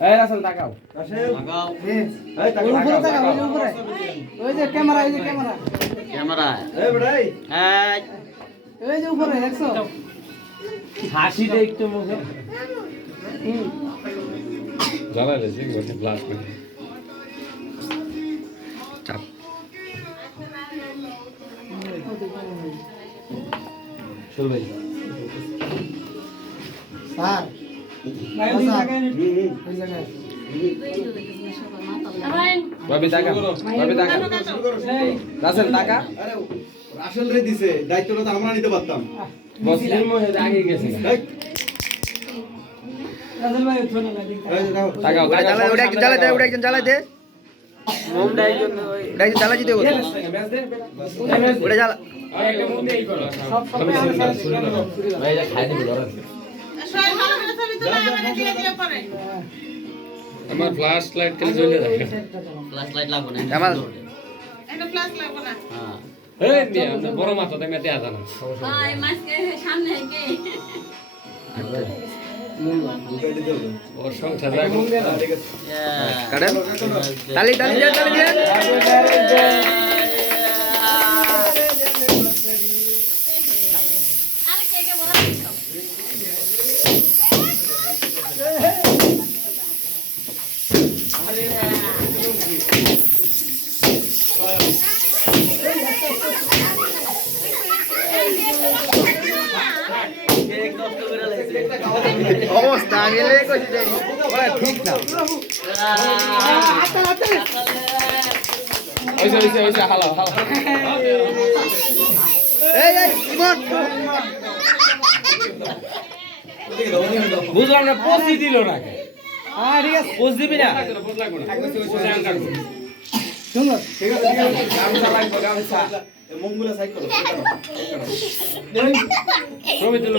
এই রাসেল তাকাও। রাসেল? লাগাও এই তাকা ওই উপরে থাকা ওই যে উপরে। ওই যে ক্যামেরা ওই যে ক্যামেরা। ক্যামেরা। এই বেটাই। এই। ওই যে উপরে দেখছ? হাসিটা একটু মুখে। জ্বালালে যে বসে ব্লাস্ট করে। চাপ। শুরু ভাই। স্যার। ভাবি তাকা ভাবি তাকা রাসেল আরে রাসেল রে দিছে দায়িত্বটা তো আমরা নিতে পারতাম। বস আগে গেছে। জ্বালা জ্বালা এটা আমার ফ্ল্যাশ লাইট খালি জ্বলে। থাকে ফ্ল্যাশ লাইট লাগবে না। হ্যাঁ এই বড় দুটো দিতে হবে ওর সংসার হ্যাঁ, ঠিক কাটেন। তালি তালি তালি অবস্থা আমি লে কইছি দেই ওরা ঠিক না। হালাও হালাও। বুঝলাম না পচি দিল না হ্যাঁ ঠিক আছে। পচ দিবি না। ঠিক আছে ঠিক আছে গামছা লাগবে গামছা এই। মুখগুলো